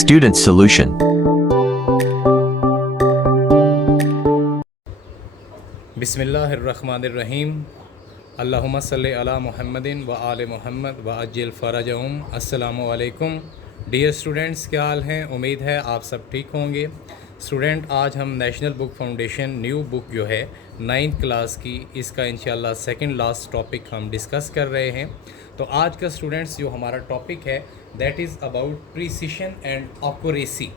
Student Solution. बिस्मिल्लाहिर्रहमानिर्रहीम। अल्लाहुम्मा सल्लि अला मुहम्मदिन व आले मुहम्मद व अज्जिल फ़रजहुम। अस्सलामु अलैकुम डियर स्टूडेंट्स, क्या हाल हैं? उम्मीद है आप सब ठीक होंगे। स्टूडेंट, आज हम national book foundation new book जो है 9th क्लास की, इसका इंशाल्लाह सेकंड लास्ट टॉपिक हम डिस्कस कर रहे हैं। तो आज का स्टूडेंट्स जो हमारा टॉपिक है that is about precision and accuracy.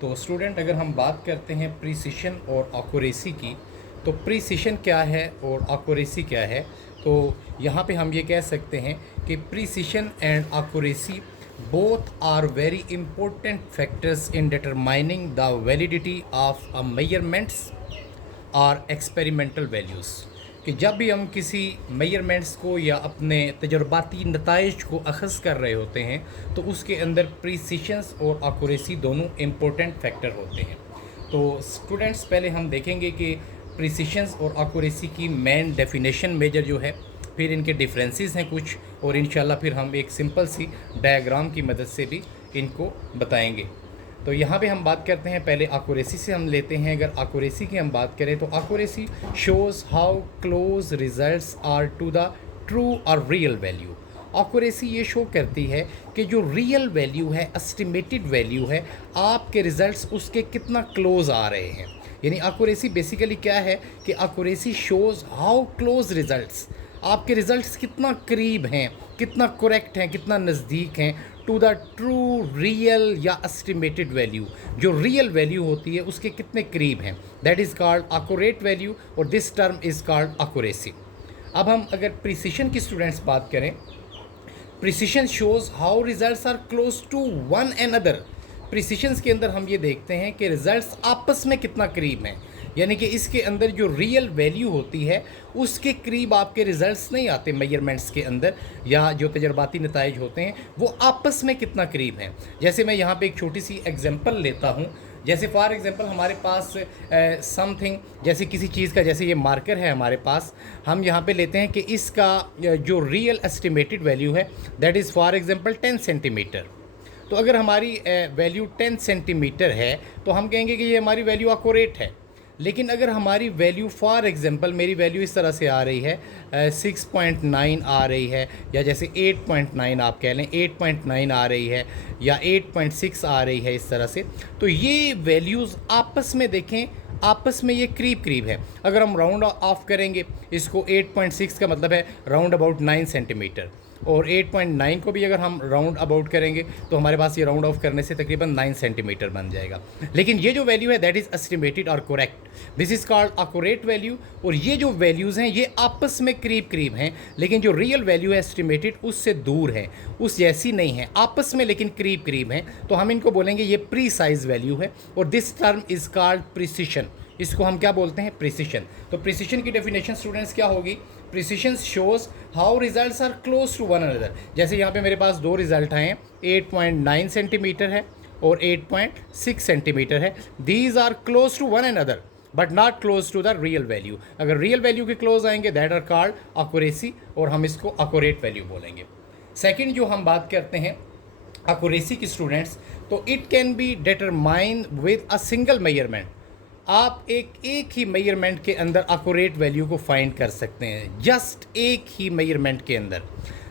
तो स्टूडेंट, अगर हम बात करते हैं प्रिसिशन और एक्यूरेसी की, तो प्रिसिशन क्या है और एक्यूरेसी क्या है, तो यहाँ पे हम ये कह सकते हैं कि precision and accuracy both are very important factors in determining the validity of a measurements और एक्सपेरिमेंटल वैल्यूज़। कि जब भी हम किसी मेजरमेंट्स को या अपने तजुर्बाती नताइज को अखज़ कर रहे होते हैं तो उसके अंदर प्रिसिशंस और एक्यूरेसी दोनों इम्पोर्टेंट फैक्टर होते हैं। तो स्टूडेंट्स, पहले हम देखेंगे कि प्रिसिशंस और एक्यूरेसी की मेन डेफिनेशन मेजर जो है, फिर इनके डिफरेंसेस हैं कुछ, और इंशाल्लाह फिर हम एक सिंपल सी डायग्राम की मदद से भी इनको बताएंगे। तो यहाँ पे हम बात करते हैं, पहले एक्यूरेसी से हम लेते हैं। अगर एक्यूरेसी की हम बात करें तो accuracy shows how close results are to the true और रियल वैल्यू। एक्यूरेसी ये शो करती है कि जो रियल वैल्यू है, एस्टिमेटेड वैल्यू है, आपके रिज़ल्ट्स उसके कितना क्लोज आ रहे हैं। यानी एक्यूरेसी बेसिकली क्या है कि accuracy shows how close results, आपके रिज़ल्ट्स कितना करीब हैं, कितना करेक्ट हैं, कितना नज़दीक हैं टू द ट्रू रियल या एस्टिमेटेड वैल्यू। जो रियल वैल्यू होती है उसके कितने करीब हैं, that is called accurate value, और this term is called accuracy. अब हम अगर प्रिसिशन की स्टूडेंट्स बात करें, precision shows how results are close to one and other. Precisions के अंदर हम ये देखते हैं कि रिज़ल्ट्स आपस में कितना करीब हैं, यानी कि इसके अंदर जो रियल वैल्यू होती है उसके करीब आपके रिज़ल्ट्स नहीं आते मेजरमेंट्स के अंदर, या जो तजर्बाती नताइज होते हैं वो आपस में कितना करीब हैं। जैसे मैं यहाँ पे एक छोटी सी एग्जांपल लेता हूँ। जैसे फॉर एग्जांपल हमारे पास समथिंग, जैसे किसी चीज़ का, जैसे ये मार्कर है हमारे पास, हम यहाँ पे लेते हैं कि इसका जो रियल एस्टिमेटेड वैल्यू है that is for example 10 centimetre. तो अगर हमारी वैल्यू 10 सेंटीमीटर है तो हम कहेंगे कि ये हमारी वैल्यू एक्यूरेट है। लेकिन अगर हमारी वैल्यू फॉर एग्जांपल, मेरी वैल्यू इस तरह से आ रही है 6.9 आ रही है, या जैसे 8.9 आप कह लें, 8.9 आ रही है, या 8.6 आ रही है, इस तरह से, तो ये वैल्यूज़ आपस में देखें, आपस में ये करीब करीब है। अगर हम राउंड ऑफ करेंगे इसको, 8.6 का मतलब है राउंड अबाउट 9 सेंटीमीटर, और 8.9 को भी अगर हम राउंड अबाउट करेंगे तो हमारे पास ये राउंड ऑफ करने से तकरीबन 9 सेंटीमीटर बन जाएगा। लेकिन ये जो वैल्यू है दैट इज़ एस्टिमेटेड और correct, this is called accurate value. और ये जो वैल्यूज़ हैं ये आपस में करीब करीब हैं, लेकिन जो रियल वैल्यू है एस्टिमेटेड उससे दूर है, उस जैसी नहीं है, आपस में लेकिन करीब करीब हैं। तो हम इनको बोलेंगे ये प्रीसाइज वैल्यू है, और this term is called precision. इसको हम क्या बोलते हैं? प्रिसिशन। तो प्रिसिशन की डेफिनेशन स्टूडेंट्स क्या होगी? Precision shows how results are close to one another. जैसे यहाँ पे मेरे पास दो रिजल्ट आए हैं, 8.9 सेंटीमीटर है और 8.6 सेंटीमीटर है। These are close to one another but not close to the real value. अगर रियल वैल्यू के क्लोज आएंगे दैट आर कॉल्ड एक्यूरेसी, और हम इसको एक्यूरेट वैल्यू बोलेंगे। सेकेंड जो हम बात करते हैं एक्यूरेसी की स्टूडेंट्स, तो it can be determine with a single measurement. आप एक ही मेजरमेंट के अंदर एक्यूरेट वैल्यू को फाइंड कर सकते हैं, जस्ट एक ही मेजरमेंट के अंदर।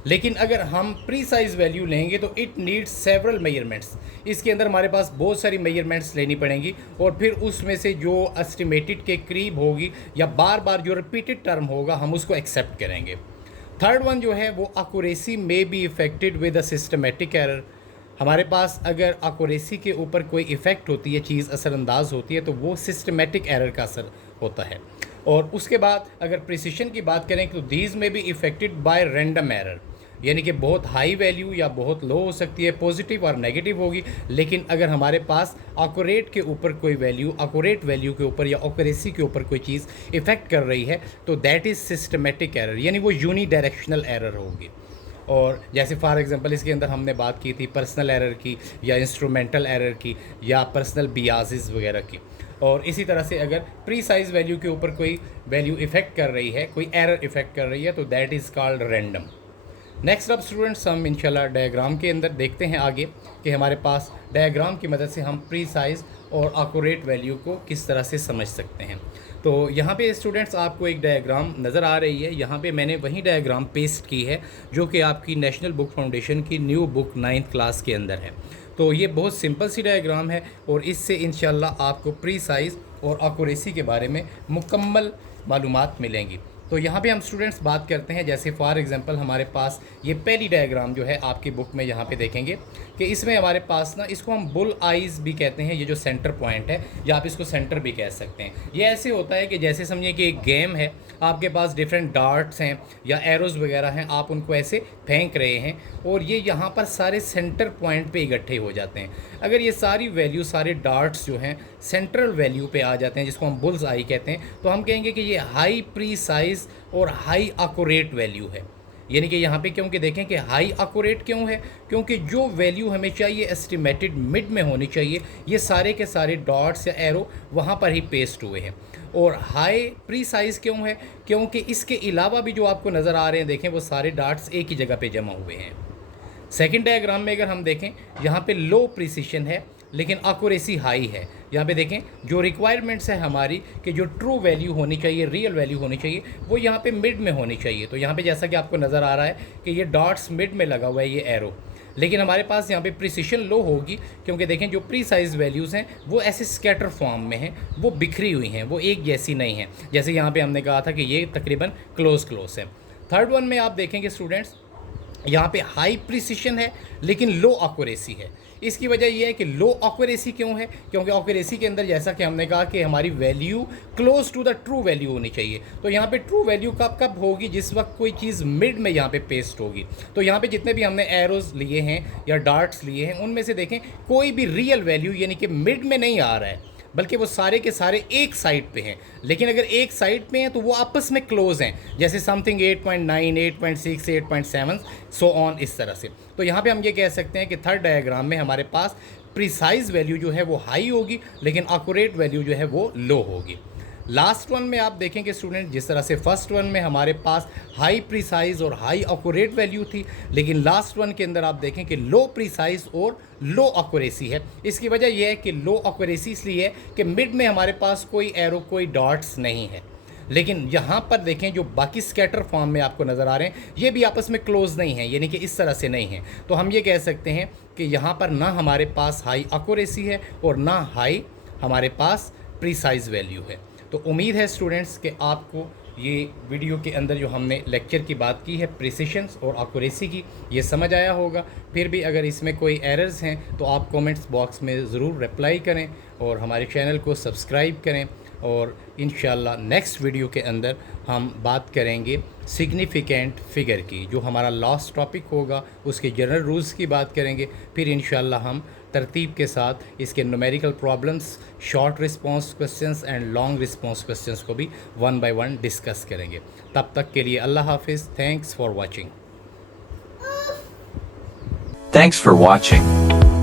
लेकिन अगर हम प्रीसाइज वैल्यू लेंगे तो इट नीड्स सेवरल मेजरमेंट्स। इसके अंदर हमारे पास बहुत सारी मेजरमेंट्स लेनी पड़ेंगी, और फिर उसमें से जो एस्टिमेटेड के करीब होगी या बार बार जो रिपीटेड टर्म होगा हम उसको एक्सेप्ट करेंगे। थर्ड वन जो है वो accuracy may be affected with a systematic error. हमारे पास अगर एक्यूरेसी के ऊपर कोई इफ़ेक्ट होती है, चीज़ असरअंदाज होती है, तो वो सिस्टमेटिक एरर का असर होता है। और उसके बाद अगर प्रिसिशन की बात करें तो दीज में भी इफ़ेक्टेड बाय रैंडम एरर, यानी कि बहुत हाई वैल्यू या बहुत लो हो सकती है, पॉजिटिव और नेगेटिव होगी। लेकिन अगर हमारे पास एक्यूरेट के ऊपर कोई वैल्यू, एक्यूरेट वैल्यू के ऊपर या एक्यूरेसी के ऊपर कोई चीज़ इफ़ेक्ट कर रही है तो दैट इज़ सिस्टमेटिक एरर, यानी वो यूनी डायरेक्शनल एरर होगी। और जैसे फॉर एग्जांपल इसके अंदर हमने बात की थी पर्सनल एरर की, या इंस्ट्रूमेंटल एरर की, या पर्सनल बियासेस वगैरह की। और इसी तरह से अगर प्रीसाइज वैल्यू के ऊपर कोई वैल्यू इफ़ेक्ट कर रही है, कोई एरर इफ़ेक्ट कर रही है, तो that is called random. Next अब स्टूडेंट्स हम इंशाल्लाह डायग्राम के अंदर देखते हैं आगे कि हमारे पास डायग्राम की मदद से हम प्रीसाइज और एक्यूरेट वैल्यू को किस तरह से समझ सकते हैं। तो यहाँ पे स्टूडेंट्स आपको एक डायग्राम नज़र आ रही है, यहाँ पे मैंने वही डायग्राम पेस्ट की है जो कि आपकी नेशनल बुक फाउंडेशन की न्यू बुक 9th क्लास के अंदर है। तो ये बहुत सिंपल सी डायग्राम है और इससे इंशाल्लाह आपको प्रीसाइज और एक्यूरेसी के बारे में मुकम्मल मालूमात मिलेंगी। तो यहाँ पे हम स्टूडेंट्स बात करते हैं, जैसे फॉर एग्जांपल हमारे पास ये पहली डायग्राम जो है आपकी बुक में यहाँ पे देखेंगे कि इसमें हमारे पास ना, इसको हम बुल आइज़ भी कहते हैं, ये जो सेंटर पॉइंट है या आप इसको सेंटर भी कह सकते हैं। ये ऐसे होता है कि जैसे समझिए कि एक गेम है, आपके पास डिफरेंट डार्ट्स हैं या एरोज़ वगैरह हैं, आप उनको ऐसे फेंक रहे हैं और ये यहाँ पर सारे सेंटर पॉइंट पे इकट्ठे हो जाते हैं। अगर ये सारी वैल्यू, सारे डार्ट्स जो हैं सेंट्रल वैल्यू पे आ जाते हैं जिसको हम बुल्स आई कहते हैं, तो हम कहेंगे कि ये हाई प्रीसाइज और हाई एक्यूरेट वैल्यू है। यानी कि यहाँ पे क्योंकि देखें कि हाई एक्यूरेट क्यों है, क्योंकि जो वैल्यू हमें चाहिए एस्टिमेटेड मिड में होनी चाहिए, ये सारे के सारे डॉट्स या एरो वहाँ पर ही पेस्ट हुए हैं। और हाई प्रीसाइज क्यों है, क्योंकि इसके अलावा भी जो आपको नज़र आ रहे हैं देखें वो सारे डॉट्स एक ही जगह पे जमा हुए हैं। सेकंड डायग्राम में अगर हम देखें, यहाँ पे लो प्रिसिशन है लेकिन एक्यूरेसी हाई है। यहाँ पे देखें जो रिक्वायरमेंट्स है हमारी कि जो ट्रू वैल्यू होनी चाहिए, रियल वैल्यू होनी चाहिए, वो यहाँ पे मिड में होनी चाहिए। तो यहाँ पे जैसा कि आपको नज़र आ रहा है कि ये डॉट्स मिड में लगा हुआ है ये एरो, लेकिन हमारे पास यहाँ पे प्रिसिशन लो होगी क्योंकि देखें जो प्रीसाइज वैल्यूज़ हैं वो ऐसे स्कैटर फॉर्म में हैं, वो बिखरी हुई हैं, वो एक जैसी नहीं है। जैसे यहाँ पे हमने कहा था कि ये तकरीबन क्लोज है। थर्ड वन में आप देखेंगे स्टूडेंट्स, यहाँ पे हाई प्रिसिशन है लेकिन लो एक्यूरेसी है। इसकी वजह यह है कि लो एक्यूरेसी क्यों है, क्योंकि एक्यूरेसी के अंदर जैसा कि हमने कहा कि हमारी value close to the true value होनी चाहिए। तो यहाँ पे ट्रू वैल्यू कब होगी, जिस वक्त कोई चीज़ मिड में यहाँ पे पेस्ट होगी। तो यहाँ पे जितने भी हमने एरोज लिए हैं या डार्ट्स लिए हैं उनमें से देखें कोई भी रियल वैल्यू यानी कि मिड में नहीं आ रहा है, बल्कि वो सारे के सारे एक साइड पे हैं। लेकिन अगर एक साइड पे हैं तो वो आपस में क्लोज हैं, जैसे समथिंग 8.9, 8.6, 8.7 सो ऑन, इस तरह से। तो यहाँ पे हम ये कह सकते हैं कि थर्ड डायग्राम में हमारे पास प्रिसाइज वैल्यू जो है वो हाई होगी लेकिन एक्यूरेट वैल्यू जो है वो लो होगी। लास्ट वन में आप देखेंगे स्टूडेंट, जिस तरह से फर्स्ट वन में हमारे पास हाई प्रीसाइज और हाई एक्यूरेट वैल्यू थी, लेकिन लास्ट वन के अंदर आप देखें कि लो प्रीसाइज और लो एक्यूरेसी है। इसकी वजह यह है कि लो एक्यूरेसी इसलिए है कि मिड में हमारे पास कोई एरो, कोई डॉट्स नहीं है। लेकिन यहाँ पर देखें जो बाकी स्कैटर फॉर्म में आपको नज़र आ रहे हैं ये भी आपस में क्लोज नहीं है, यानी कि इस तरह से नहीं है। तो हम ये कह सकते हैं कि यहाँ पर ना हमारे पास हाई एक्यूरेसी है और ना हाई हमारे पास प्रीसाइज वैल्यू है। तो उम्मीद है स्टूडेंट्स कि आपको ये वीडियो के अंदर जो हमने लेक्चर की बात की है प्रिसिशंस और एक्यूरेसी की, ये समझ आया होगा। फिर भी अगर इसमें कोई एरर्स हैं तो आप कमेंट्स बॉक्स में ज़रूर रिप्लाई करें और हमारे चैनल को सब्सक्राइब करें। और इंशाल्लाह नेक्स्ट वीडियो के अंदर हम बात करेंगे सिग्निफिकेंट फ़िगर की, जो हमारा लास्ट टॉपिक होगा, उसके जनरल रूल्स की बात करेंगे। फिर इंशाल्लाह हम तरतीब के साथ इसके numerical problems, short response questions and long response questions को भी वन बाय वन डिस्कस करेंगे। तब तक के लिए अल्लाह हाफिज़। Thanks for watching. Thanks for watching.